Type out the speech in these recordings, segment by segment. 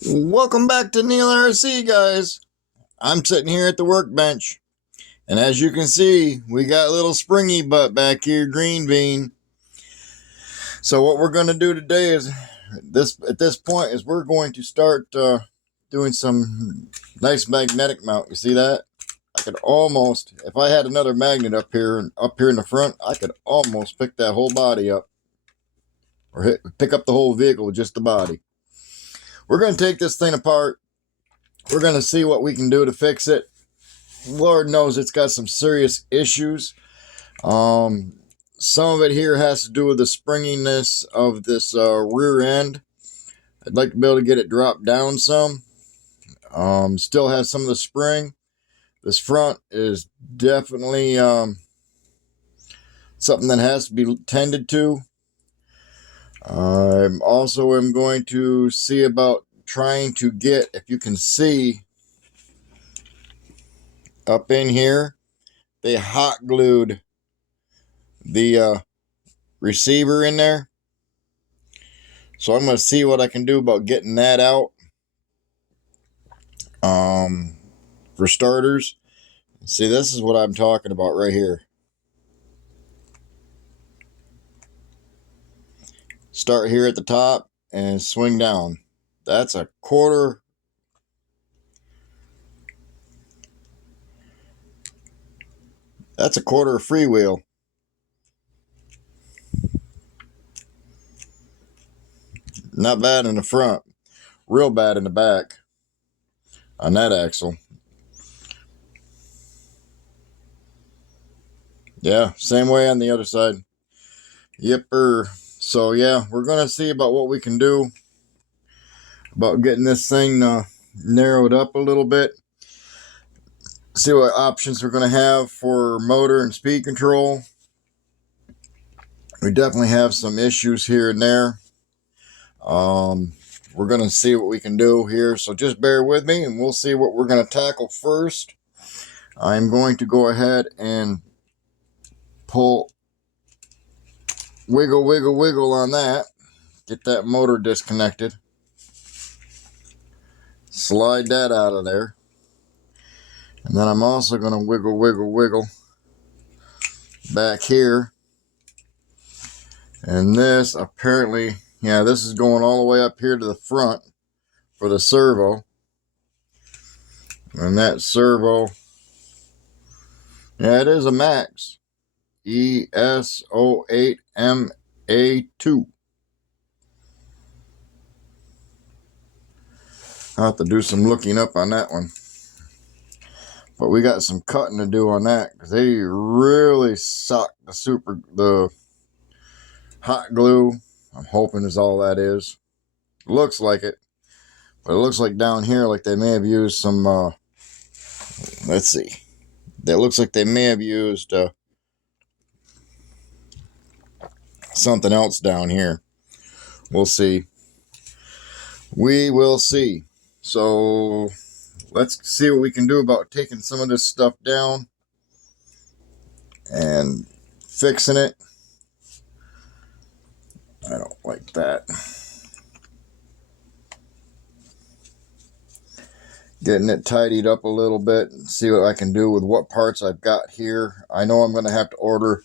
Welcome back to Neil RC, guys. I'm sitting here at the workbench, and as you can see, we got little springy butt back here, Green Bean. So what we're going to do today is, at this point, is we're going to start doing some nice magnetic mount. You see that? I could almost, if I had another magnet up here in the front, I could almost pick that whole body up, or pick up the whole vehicle with just the body. We're going to take this thing apart. We're going to see what we can do to fix it. Lord knows it's got some serious issues. Some of it here has to do with the springiness of this rear end. I'd like to be able to get it dropped down some. Still has some of the spring. This front is definitely something that has to be tended to. I also am going to see about trying to get, if you can see up in here, they hot glued the receiver in there. So I'm going to see what I can do about getting that out. For starters, see, this is what I'm talking about right here. Start here at the top and swing down. That's a quarter. That's a quarter freewheel. Not bad in the front. Real bad in the back on that axle. Yeah, same way on the other side. Yipper. So yeah, we're going to see about what we can do about getting this thing narrowed up a little bit. See what options we're going to have for motor and speed control. We definitely have some issues here and there. We're going to see what we can do here. So just bear with me and we'll see what we're going to tackle first. I'm going to go ahead and wiggle on that. Get that motor disconnected. Slide that out of there. And then I'm also going to wiggle back here. And this apparently, yeah, this is going all the way up here to the front for the servo. And that servo, yeah, it is a Max ES08MA2. I'll have to do some looking up on that one. But we got some cutting to do on that because they really suck the hot glue. I'm hoping is all that is. Looks like it. But it looks like down here, like they may have used some, let's see. That looks like they may have used something else down here. We'll see. We will see. So let's see what we can do about taking some of this stuff down and fixing it. I don't like that. Getting it tidied up a little bit and see what I can do with what parts I've got here. I know I'm going to have to order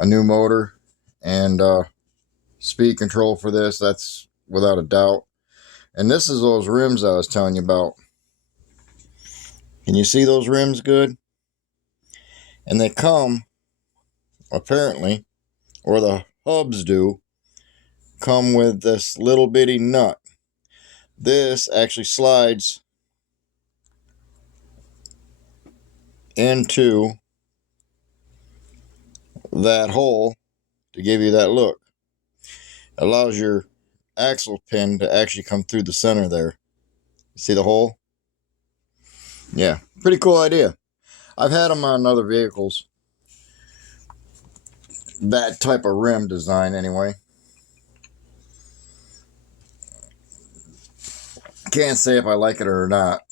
a new motor and speed control for this. That's without a doubt. And this is those rims I was telling you about. Can you see those rims good? And they come, apparently, or the hubs do, come with this little bitty nut. This actually slides into that hole to give you that look. It allows your axle pin to actually come through the center there. See the hole? Yeah, pretty cool idea. I've had them on other vehicles. That type of rim design anyway. Can't say if I like it or not.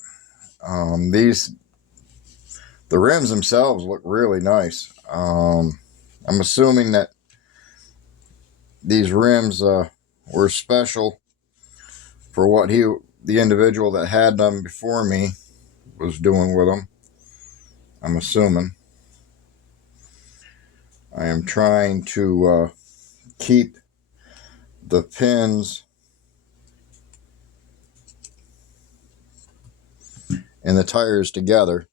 The rims themselves look really nice. I'm assuming that these rims were special for what the individual that had them before me was doing with them. I'm assuming. I am trying to keep the pins and the tires together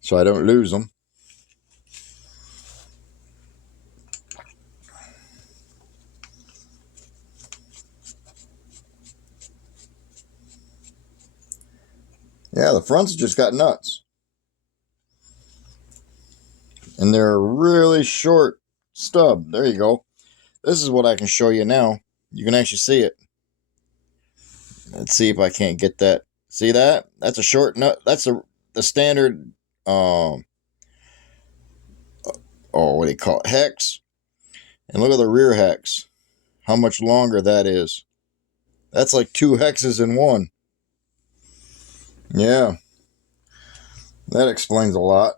so I don't lose them. Yeah, the fronts just got nuts. And they're a really short stub. There you go. This is what I can show you now. You can actually see it. Let's see if I can't get that. See that? That's a short nut. That's the standard, what do you call it? Hex. And look at the rear hex. How much longer that is. That's like 2 hexes in one. Yeah. That explains a lot.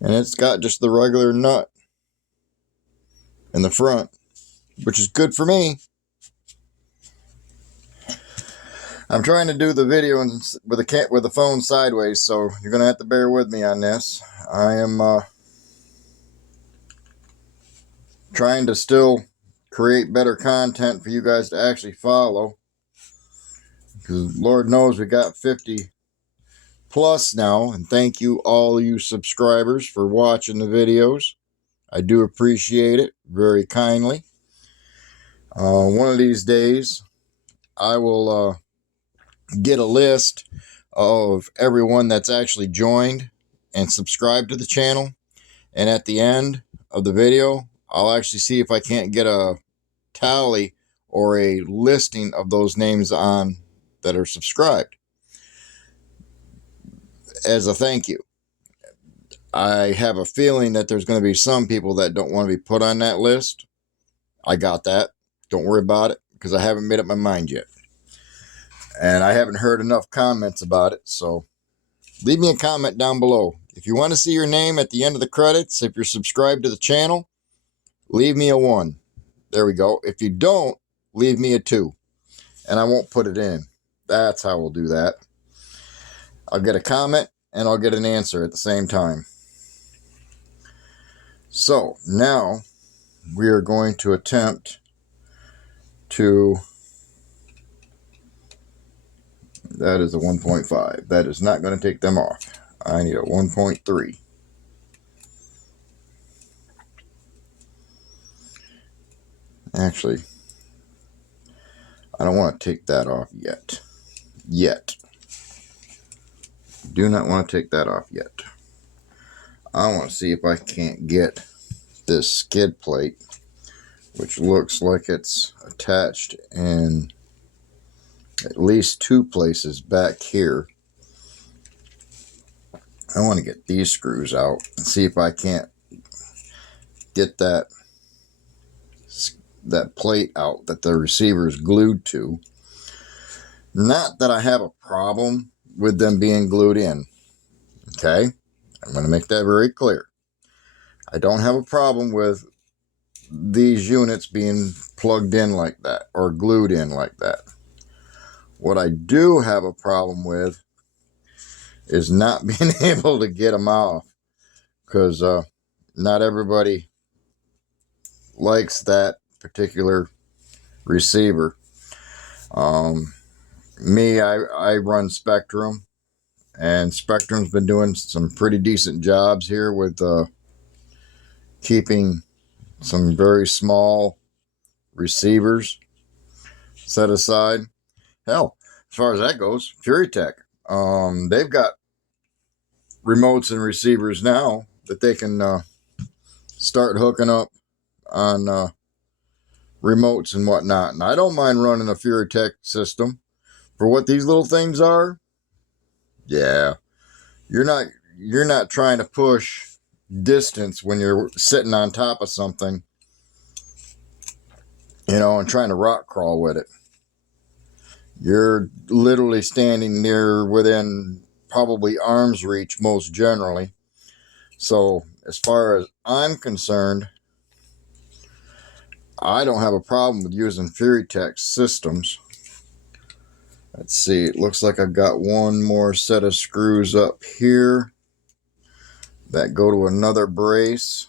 And it's got just the regular nut in the front, which is good for me. I'm trying to do the video with the phone sideways, so you're gonna have to bear with me on this. I am trying to still create better content for you guys to actually follow, because Lord knows we got 50 plus now, and thank you all you subscribers for watching the videos. I do appreciate it very kindly. One of these days I will get a list of everyone that's actually joined and subscribed to the channel, and at the end of the video I'll actually see if I can't get a tally or a listing of those names on that are subscribed as a thank you. I have a feeling that there's going to be some people that don't want to be put on that list. I got that. Don't worry about it, because I haven't made up my mind yet. And I haven't heard enough comments about it, so leave me a comment down below. If you want to see your name at the end of the credits, if you're subscribed to the channel, leave me a 1. There we go. If you don't, leave me a 2. And I won't put it in. That's how we'll do that. I'll get a comment and I'll get an answer at the same time. So now we are going to attempt to... That is a 1.5. That is not going to take them off. I need a 1.3. Actually, I don't want to take that off yet. Do not want to take that off yet. I want to see if I can't get this skid plate, which looks like it's attached in at least 2 places back here. I want to get these screws out and see if I can't get that plate out that the receiver is glued to. Not that I have a problem with them being glued in. Okay? I'm going to make that very clear. I don't have a problem with these units being plugged in like that or glued in like that. What I do have a problem with is not being able to get them off, because not everybody likes that particular receiver. Me, I run Spectrum, and Spectrum's been doing some pretty decent jobs here with keeping some very small receivers set aside. Hell, as far as that goes, FuryTech, they've got remotes and receivers now that they can start hooking up on remotes and whatnot. And I don't mind running a FuryTech system for what these little things are. Yeah, you're not trying to push distance when you're sitting on top of something, you know, and trying to rock crawl with it. You're literally standing near within probably arm's reach most generally. So as far as I'm concerned, I don't have a problem with using Furytech systems. Let's see, it looks like I've got one more set of screws up here that go to another brace.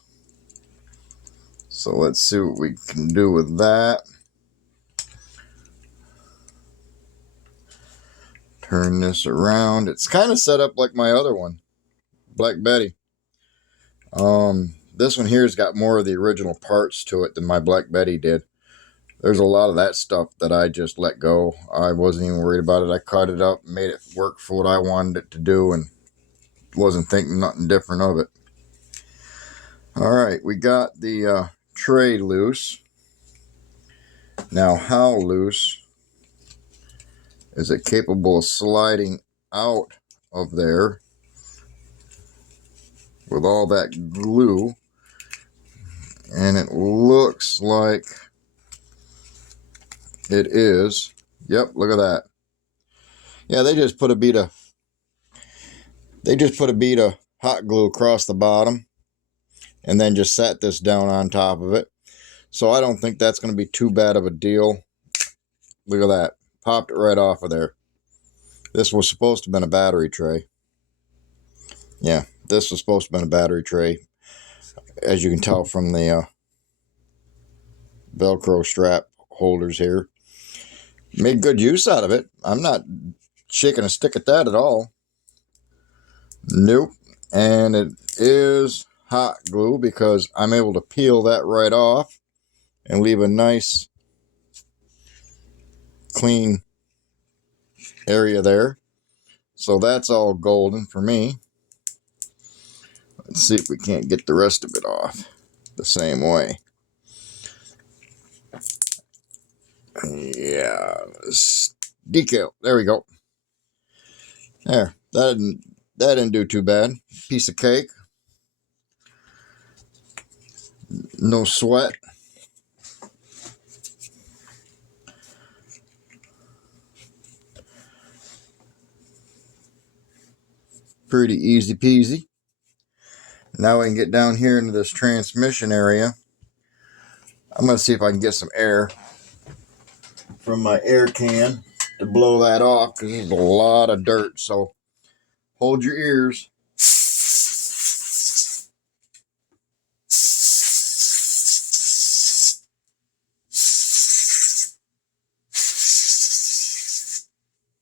So let's see what we can do with that. Turn this around. It's kind of set up like my other one, Black Betty. This one here's got more of the original parts to it than my Black Betty did. There's a lot of that stuff that I just let go. I wasn't even worried about it. I cut it up, made it work for what I wanted it to do, and wasn't thinking nothing different of it. All right, we got the tray loose. Now, how loose is it capable of sliding out of there with all that glue? And it looks like it is. Yep, look at that. Yeah, they just put a bead of hot glue across the bottom and then just set this down on top of it. So I don't think that's going to be too bad of a deal. Look at that. Popped it right off of there. This was supposed to have been a battery tray. Yeah, this was supposed to have been a battery tray. As you can tell from the Velcro strap holders here. Made good use out of it. I'm not shaking a stick at that at all. Nope. And it is hot glue because I'm able to peel that right off and leave a nice clean area there. So that's all golden for me. Let's see if we can't get the rest of it off the same way. Yeah, decal. There we go. There. That didn't do too bad. Piece of cake. No sweat. Pretty easy peasy. Now we can get down here into this transmission area. I'm going to see if I can get some air from my air can to blow that off because there's a lot of dirt. So hold your ears.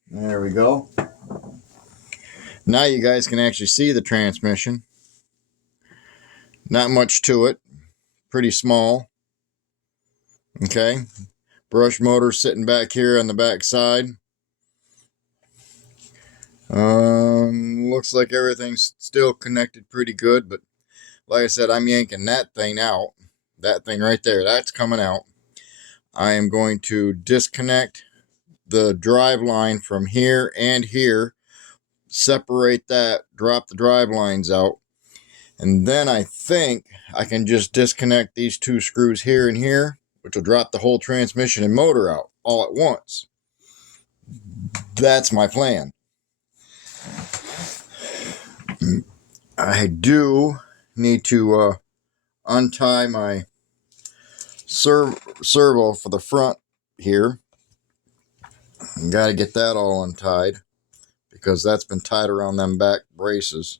There we go. Now you guys can actually see the transmission. Not much to it. Pretty small. Okay. Brush motor sitting back here on the back side. Looks like everything's still connected pretty good, but like I said, I'm yanking that thing out. That thing right there, that's coming out. I am going to disconnect the drive line from here and here, separate that, drop the drive lines out, and then I think I can just disconnect these two screws here and here, which will drop the whole transmission and motor out all at once. That's my plan. I do need to untie my servo for the front here. Got to get that all untied because that's been tied around them back braces.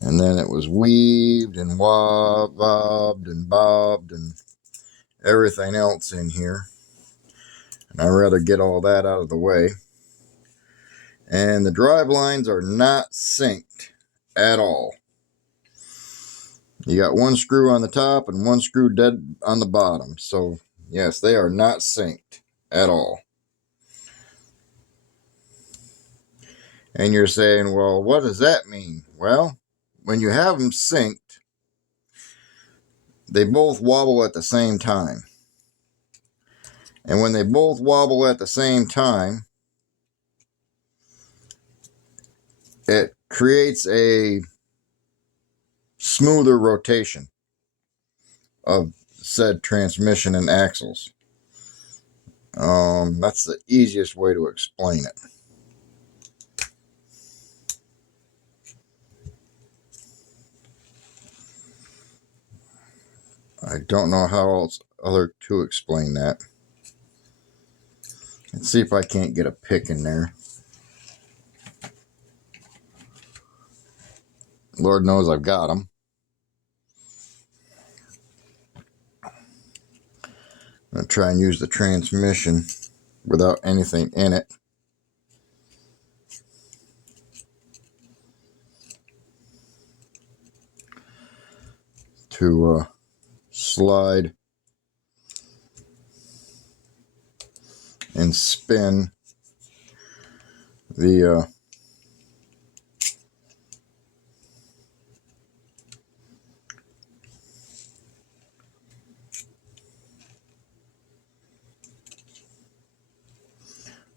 And then it was weaved and wobbed and bobbed and everything else in here. And I'd rather get all that out of the way. And the drive lines are not synced at all. You got one screw on the top and one screw dead on the bottom. So, yes, they are not synced at all. And you're saying, well, what does that mean? Well, when you have them synced, they both wobble at the same time. And when they both wobble at the same time, it creates a smoother rotation of said transmission and axles. That's the easiest way to explain it. I don't know how else other to explain that. Let's see if I can't get a pick in there. Lord knows I've got them. I'm going to try and use the transmission without anything in it. To slide and spin the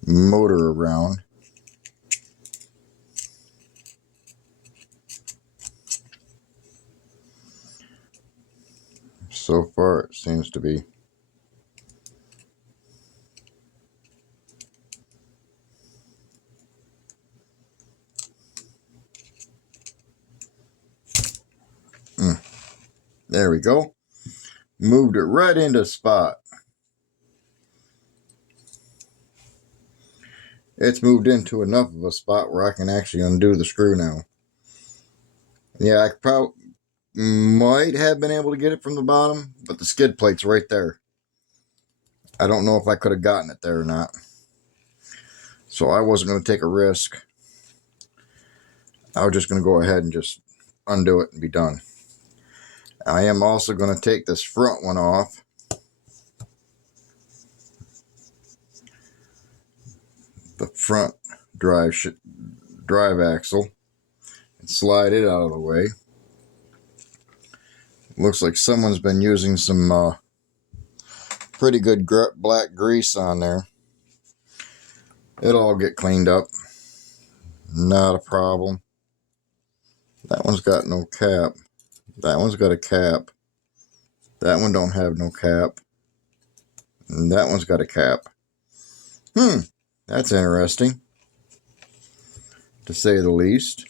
motor around. So far it seems to be. There we go. Moved it right into spot. It's moved into enough of a spot where I can actually undo the screw now. Yeah, I probably might have been able to get it from the bottom, but the skid plate's right there. I don't know if I could have gotten it there or not. So I wasn't going to take a risk. I was just going to go ahead and just undo it and be done. I am also going to take this front one off. The front drive axle. And slide it out of the way. Looks like someone's been using some pretty good black grease on there. It'll all get cleaned up. Not a problem. That one's got no cap. That one's got a cap. That one don't have no cap. And that one's got a cap. That's interesting, to say the least.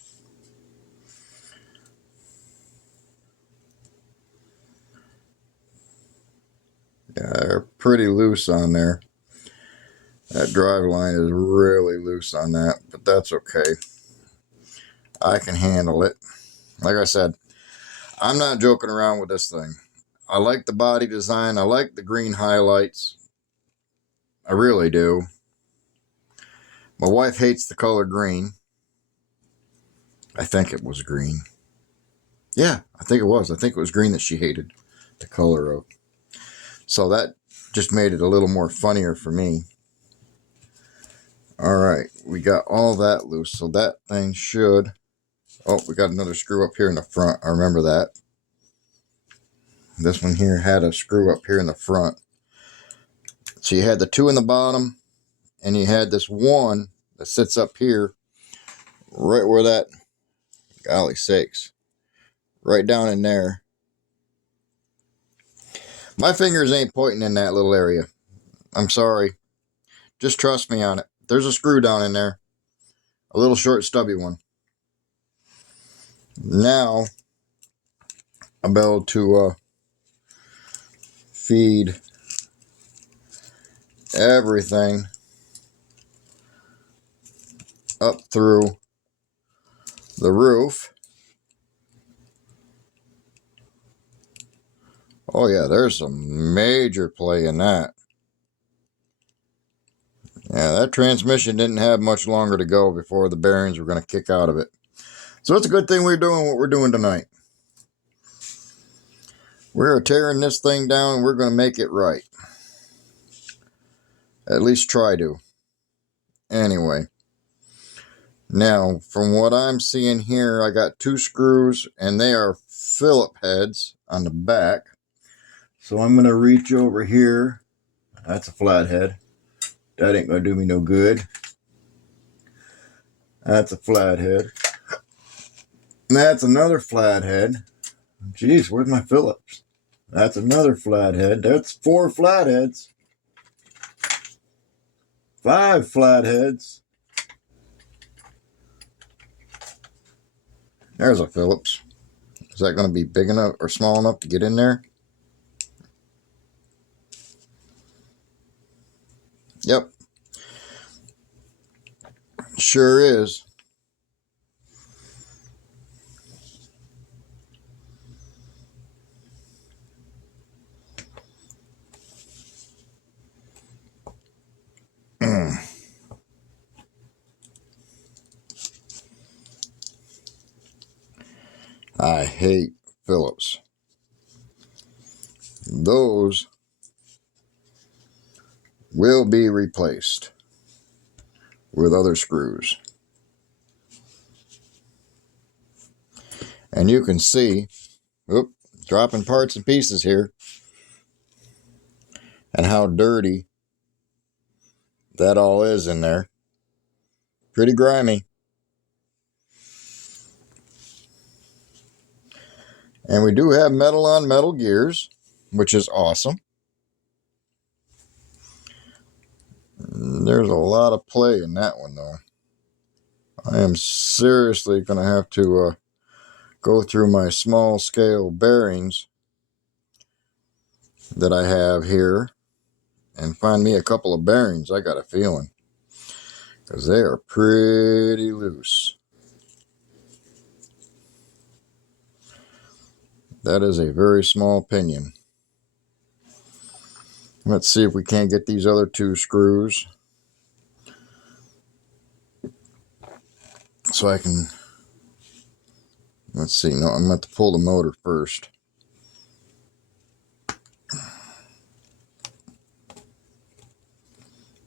Yeah, they're pretty loose on there. That drive line is really loose on that, but that's okay. I can handle it. Like I said, I'm not joking around with this thing. I like the body design. I like the green highlights. I really do. My wife hates the color green. I think it was green. Yeah, I think it was. I think it was green that she hated the color of. So that just made it a little more funnier for me. Alright, we got all that loose. So that thing should... Oh, we got another screw up here in the front. I remember that. This one here had a screw up here in the front. So you had the two in the bottom, and you had this one that sits up here, right where that, golly sakes, right down in there. My fingers ain't pointing in that little area. I'm sorry. Just trust me on it. There's a screw down in there. A little short, stubby one. Now, I'll be able to feed everything up through the roof. Oh yeah, there's some major play in that. Yeah, that transmission didn't have much longer to go before the bearings were going to kick out of it. So it's a good thing we're doing what we're doing tonight. We're tearing this thing down and we're going to make it right. At least try to. Anyway. Now, from what I'm seeing here, I got two screws and they are Phillip heads on the back. So I'm going to reach over here. That's a flathead. That ain't going to do me no good. That's a flathead. And that's another flathead. Jeez, where's my Phillips? That's another flathead. That's 4 flatheads. 5 flatheads. There's a Phillips. Is that going to be big enough or small enough to get in there? sure is. I hate Phillips. Those will be replaced with other screws. And you can see, oop, dropping parts and pieces here, and how dirty that all is in there. Pretty grimy. And we do have metal on metal gears, which is awesome. There's a lot of play in that one, though. I am seriously going to have to go through my small scale bearings that I have here and find me a couple of bearings, I got a feeling, because they are pretty loose. That is a very small pinion. Let's see if we can't get these other two screws so I can, let's see, no, I'm going to have to pull the motor first.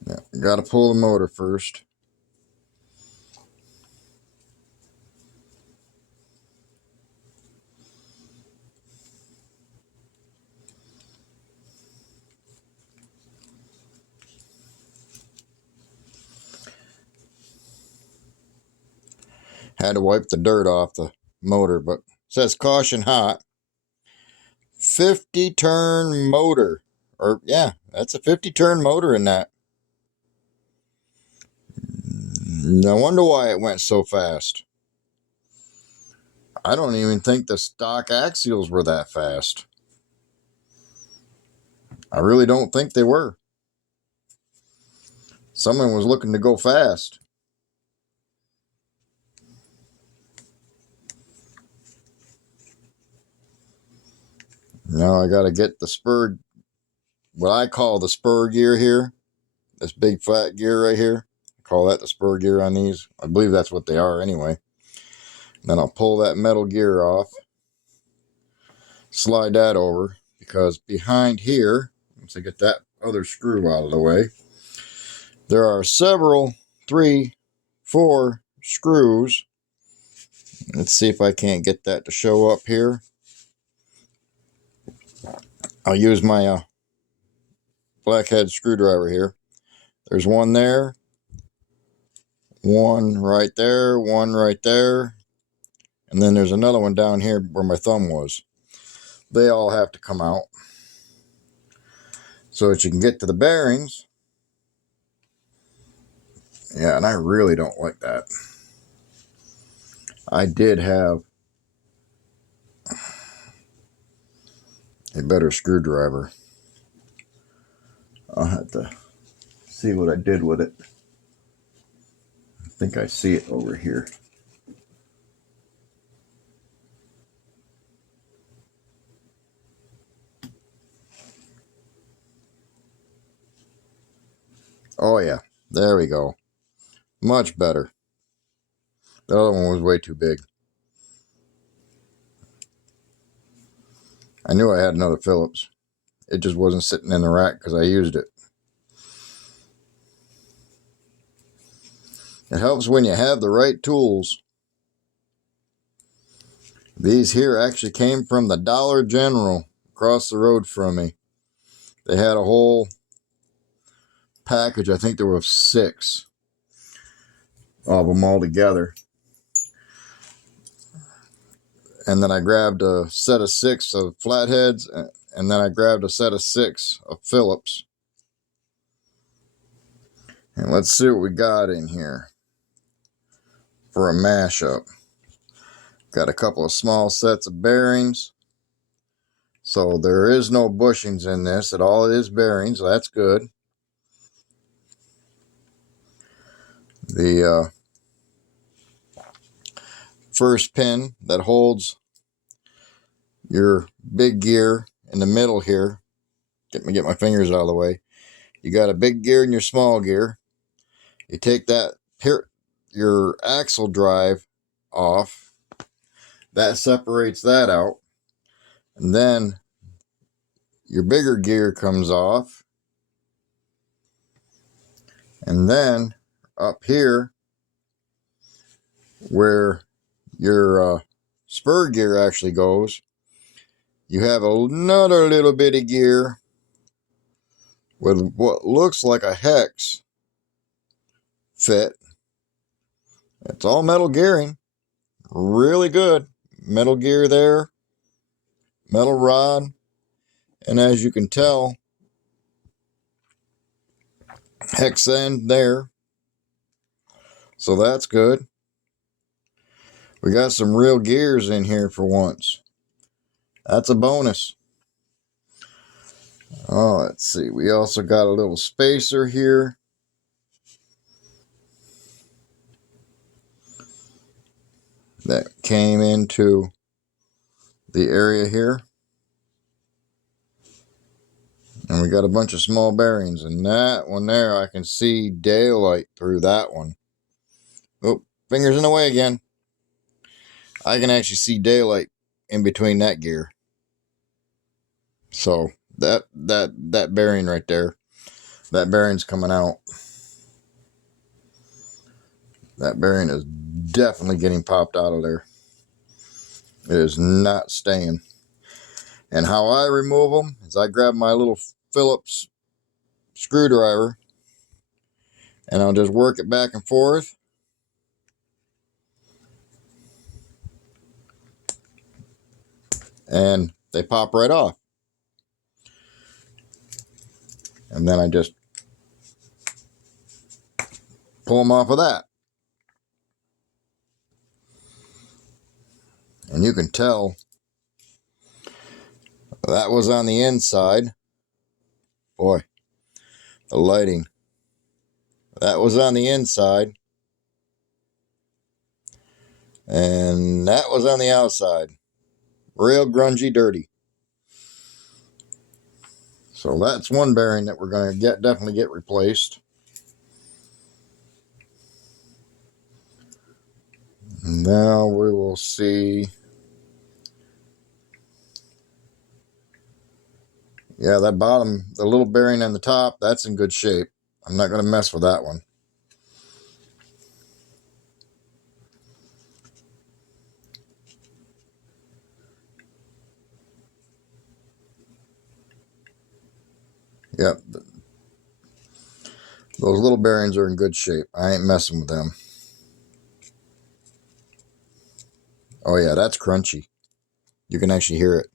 Yeah, got to pull the motor first. Had to wipe the dirt off the motor, but it says caution hot. 50 turn motor. Or, yeah, that's a 50 turn motor in that. No wonder why it went so fast. I don't even think the stock axials were that fast. I really don't think they were. Someone was looking to go fast. Now I got to get the spur, what I call the spur gear here. This big flat gear right here. I call that the spur gear on these. I believe that's what they are anyway. Then I'll pull that metal gear off. Slide that over, because behind here, once I get that other screw out of the way, there are several, 3, 4 screws. Let's see if I can't get that to show up here. I'll use my blackhead screwdriver here. There's one there, one right there, one right there, and then there's another one down here where my thumb was. They all have to come out so that you can get to the bearings. Yeah, and I really don't like that. I did have a better screwdriver. I'll have to see what I did with it. I think I see it over here. Oh yeah, there we go. Much better. The other one was way too big. I knew I had another Phillips. It just wasn't sitting in the rack because I used it. It helps when you have the right tools. These here actually came from the Dollar General across the road from me. They had a whole package. I think there were 6 of them all together. And then I grabbed a set of 6 of flatheads, and then I grabbed a set of 6 of Phillips. And let's see what we got in here for a mashup. Got a couple of small sets of bearings. So there is no bushings in this. It all is bearings. So that's good. The first pin that holds your big gear in the middle here. Get my fingers out of the way. You got a big gear and your small gear. You take that your axle drive off. That separates that out. And then your bigger gear comes off. And then up here, where your spur gear actually goes, you have another little bitty gear with what looks like a hex fit. It's all metal gearing. Really good. Metal gear there. Metal rod. And as you can tell, hex end there. So that's good. We got some real gears in here for once. That's a bonus. Oh, let's see. We also got a little spacer here. That came into the area here. And we got a bunch of small bearings. And that one there, I can see daylight through that one. Oh, fingers in the way again. I can actually see daylight in between that gear. So that bearing right there, that bearing's coming out. That bearing is definitely getting popped out of there. It is not staying. And how I remove them is I grab my little Phillips screwdriver and I'll just work it back and forth. And they pop right off. And then I just pull them off of that. And you can tell that was on the inside. Boy, the lighting. That was on the inside. And that was on the outside. Real grungy dirty. So that's one bearing that we're going to definitely get replaced. Now we will see. Yeah, that bottom, the little bearing on the top, that's in good shape. I'm not going to mess with that one. Yep. Those little bearings are in good shape. I ain't messing with them. Oh yeah, that's crunchy. You can actually hear it.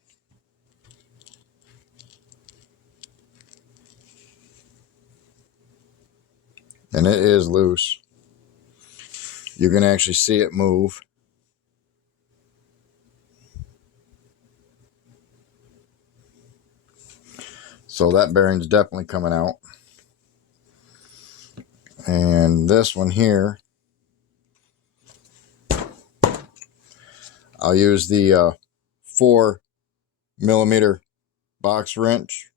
And it is loose. You can actually see it move. So that bearing's definitely coming out. And this one here, I'll use the 4mm box wrench.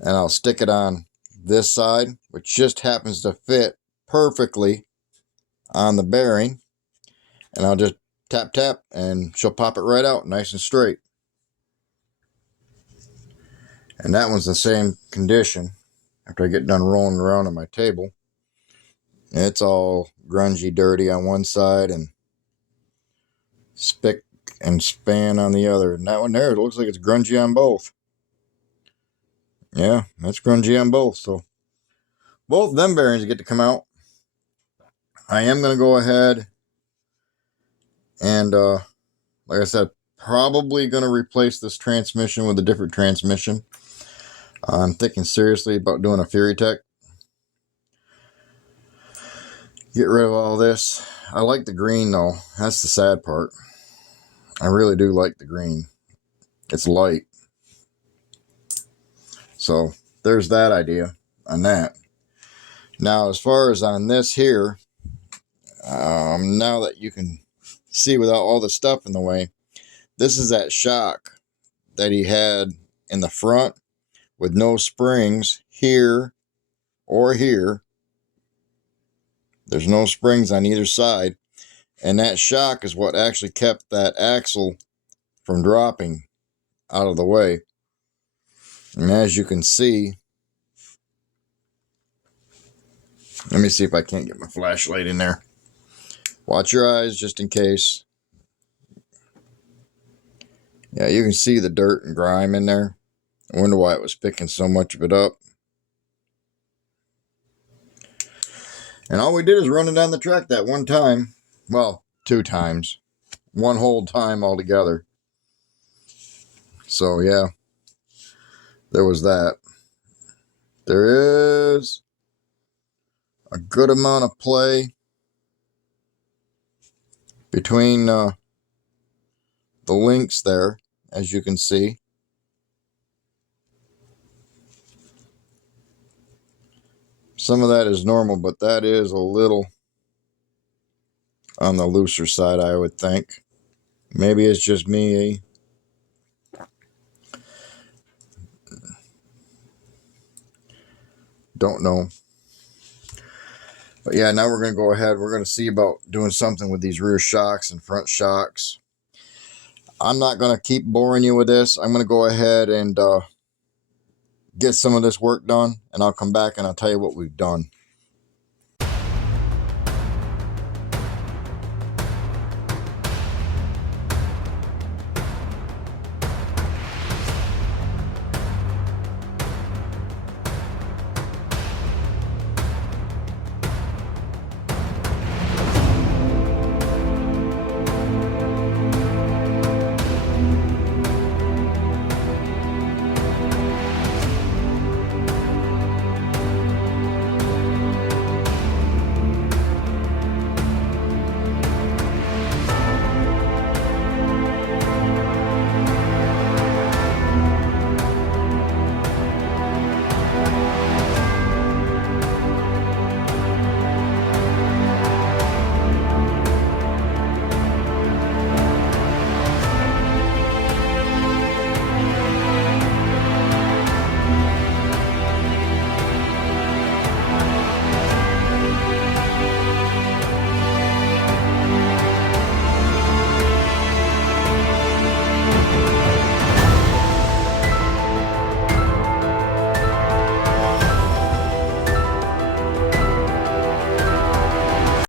And I'll stick it on this side, which just happens to fit perfectly on the bearing. And I'll just tap, tap, and she'll pop it right out nice and straight. And that one's the same condition after I get done rolling around on my table. It's all grungy dirty on one side and spick and span on the other. And that one there, it looks like it's grungy on both. Yeah, that's grungy on both. So both of them bearings get to come out. I am going to go ahead and, like I said, probably going to replace this transmission with a different transmission. I'm thinking seriously about doing a Furytech. Get rid of all this. I like the green though. That's the sad part. I really do like the green. It's light. So there's that idea on that. Now as far as on this here, now that you can see without all the stuff in the way. This is that shock that he had in the front with no springs here or here. There's no springs on either side. And that shock is what actually kept that axle from dropping out of the way. And as you can see, let me see if I can't get my flashlight in there. Watch your eyes just in case. Yeah, you can see the dirt and grime in there. I wonder why it was picking so much of it up. And all we did is run it down the track that one time. Well, 2 times. One whole time altogether. So, yeah. There was that. There is a good amount of play between the links there, as you can see. Some of that is normal, but that is a little on the looser side, I would think. Maybe it's just me. Don't know. But yeah, now we're going to go ahead. We're going to see about doing something with these rear shocks and front shocks. I'm not going to keep boring you with this. I'm going to go ahead and get some of this work done, and I'll come back and I'll tell you what we've done.